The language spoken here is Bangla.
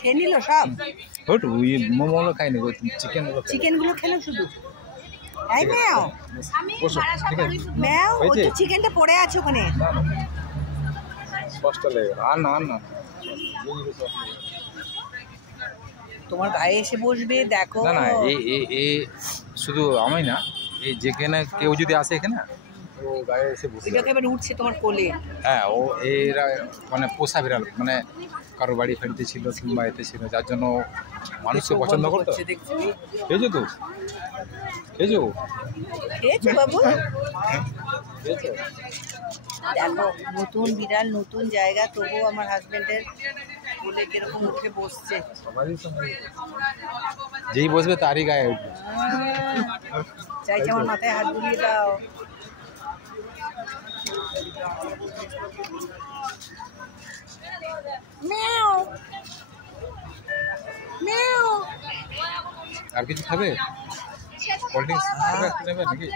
খেয়ে নিল সব? ওটু মোমো খাইনি, চিকেনগুলো খেলো শুধু? এই ম্যাও ম্যাও ওই তো চিকেনটা পড়ে আছে ওখানে। আর না তোমার গায়ে এসে বসবে, দেখো। না না, এই শুধু আমি না, এই যেখানে কেউ যদি আসে এখানে ও গায়ে এসে বসে ওইটাকে এবার উঠছে তোমার কোলে। হ্যাঁ, ও এরা মানে পোষা বিড়াল, মানে কারো বাড়ি ফেলতে ছিল কিংবা এতে ছিল, যার জন্য মানুষকে পছন্দ করতো। খেয়েছো তো? খেয়েছো বাবু? খেয়েছো? দেখো, নতুন বিড়াল, নতুন জায়গা, তবুও আমার হাজবেন্ডের কোলে কিরকম উঠে বসছে। যেই বসবে তারই গায়ে উঠবে। চাইছে আমার মাথায় হাত বুলিয়ে দাও। ম্যাও ম্যাও। আর কিছু খাবে? কোল্ড ড্রিঙ্কস নেবে নাকি?